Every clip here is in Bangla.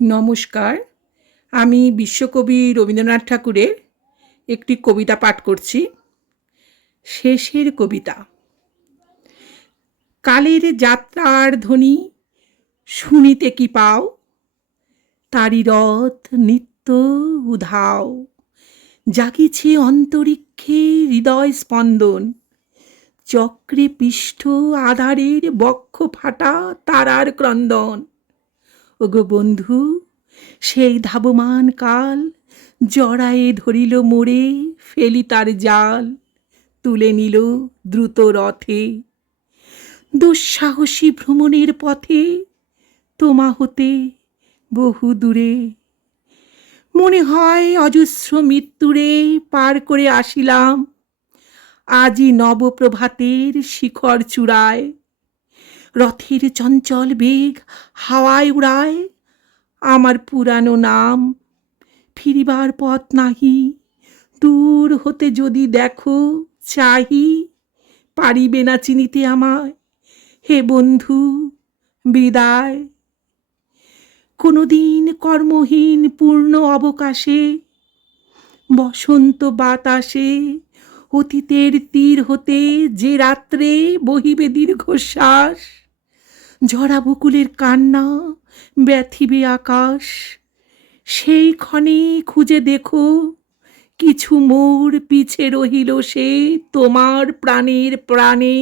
নমস্কার। আমি বিশ্বকবি রবীন্দ্রনাথ ঠাকুরের একটি কবিতা পাঠ করছি। শেষের কবিতা। কালের যাত্রার ধ্বনি শুনিতে কি পাও? তারি রথ নিত্য উধাও। জাগিছে অন্তরিক্ষে হৃদয় স্পন্দন। চক্রে পিষ্ঠ আধারের বক্ষ ফাটা তারার ক্রন্দন। ওগো বন্ধু, সেই ধাবমান কাল জড়ায়ে ধরিল মোড়ে ফেলি তার জাল, তুলে নিল দ্রুত রথে। দুঃসাহসী ভ্রমণের পথে তোমা হতে বহু দূরে। মনে হয় অজস্র মৃত্যুরে পার করে আসিলাম আজই নবপ্রভাতের শিখর চূড়ায়। রথের চঞ্চল বেগ হাওয়ায় উড়ায়। আমার পুরানো নাম ফিরিবার পথ নাহি। দূর হতে যদি দেখো চাহি, পারিবে না চিনিতে আমায়। হে বন্ধু, বিদায়। কোনোদিন কর্মহীন পূর্ণ অবকাশে, বসন্ত বাতাসে অতীতের তীর হতে যে রাত্রে বহিবে দীর্ঘশ্বাস ঝরা বকুলের কান্না ব্যথিবে আকাশ, সেই ক্ষণে খুঁজে দেখো কিছু মোর পিছে রহিল সে তোমার প্রাণের প্রাণে।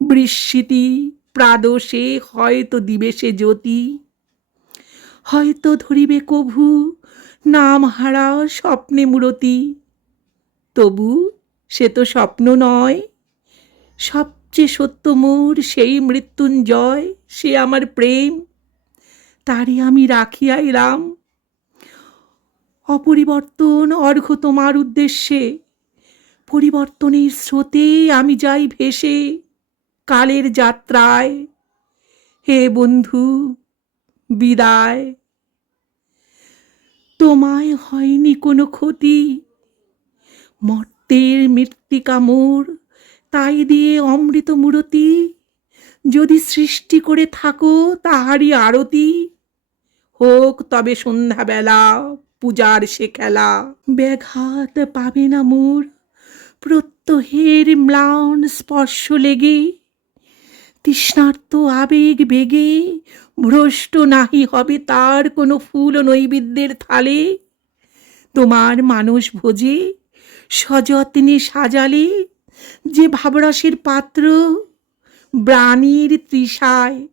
বৃষ্মিতি প্রাদোষে হয়তো দিবে সে জ্যোতি, হয়তো ধরিবে কভু নাম হারা স্বপ্নে মূরতি। তবু সে তো স্বপ্ন নয়। সবচেয়ে সত্য মোর সেই মৃত্যুঞ্জয়, সে আমার প্রেম। তারে আমি রাখিয়া এলাম। অপরিবর্তন অর্ঘ তোমার উদ্দেশ্যে। পরিবর্তনের স্রোতে আমি যাই ভেসে। কালের যাত্রায়। হে বন্ধু, বিদায়। তোমায় হয়নি কোনো ক্ষতি। মর্তের মৃত্তিকা মোর তাই দিয়ে অমৃত মূরতি। যদি সৃষ্টি করে থাকো তাহারই আরতি। হোক তবে সন্ধ্যাবেলা পূজার সে খেলা। ব্যাঘাত পাবে না মোর প্রত্যহের ম্লান স্পর্শ লেগে। তৃষ্ণার্ত আবেগ বেগে, ভ্রষ্ট নাহি হবে তার কোনো ফুল নৈবেদ্যের থালে। তোমার মানুষ ভোজে সযত্নে সাজালে যে ভাবরসের পাত্র ব্রাণীর তৃষায়,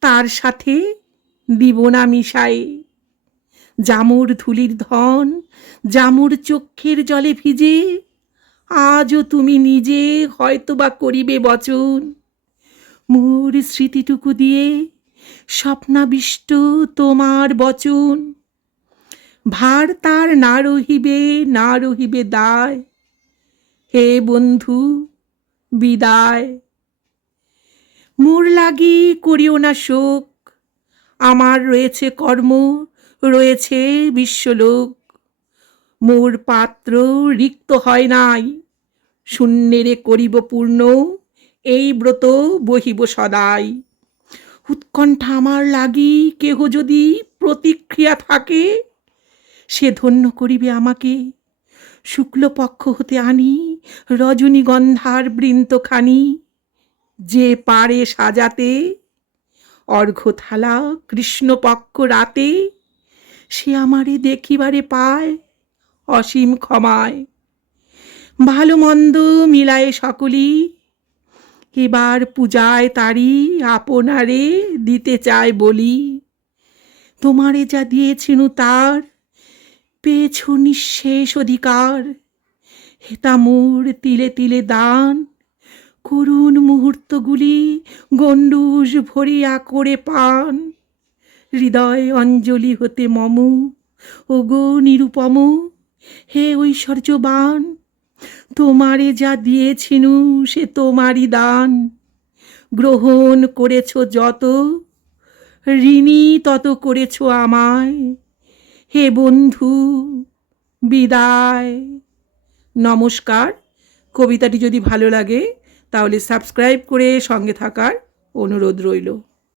তার সাথে দিব না মিশায়। জামুর ধুলির ধন, জামুর চক্ষের জলে ভিজে, আজও তুমি নিজে হয়তোবা করিবে বচন। মোর স্মৃতিটুকু দিয়ে স্বপ্নাবিষ্ট তোমার বচন। ভার তার না রহিবে না রহিবে দায়। হে বন্ধু, বিদায়। মোর লাগি করিও না শোক, আমার রয়েছে কর্ম, রয়েছে বিশ্বলোক। মোর পাত্র রিক্ত হয় নাই, শূন্যেরে করিব পূর্ণ, এই ব্রত বহিব সদাই। উৎকণ্ঠা আমার লাগি, কেহ যদি প্রতিক্রিয়া থাকে সে ধন্য করিবে আমাকে। শুক্লপক্ষ হতে আনি, রজনীগন্ধার বৃন্তখানি। যে পারে সাজাতে, অর্ঘ্যথালা কৃষ্ণপক্ষ রাতে, সে আমারে দেখিবারে পায় অসীম ক্ষমায়। ভালো মন্দ মিলায়ে সকলি, এবার পূজায় তারি আপনারে দিতে চায় বলি। তোমারে যা দিয়েছিনু তার পেয়েছ নিঃশেষ অধিকার। হেতা মোর তিলে তিলে দান। করুণ মুহূর্তগুলি গণ্ডুষ ভরিয়া করে পান। হৃদয় অঞ্জলি হতে মম ও গো নিরুপম, হে ঐশ্বর্যবান, তোমারে যা দিয়েছিনু সে তোমারই দান। গ্রহণ করেছ যত ঋণী তত করেছ আমায়। হে বন্ধু, বিদায়। নমস্কার। কবিতাটি যদি ভালো লাগে, তাহলে সাবস্ক্রাইব করে সঙ্গে থাকার অনুরোধ রইল।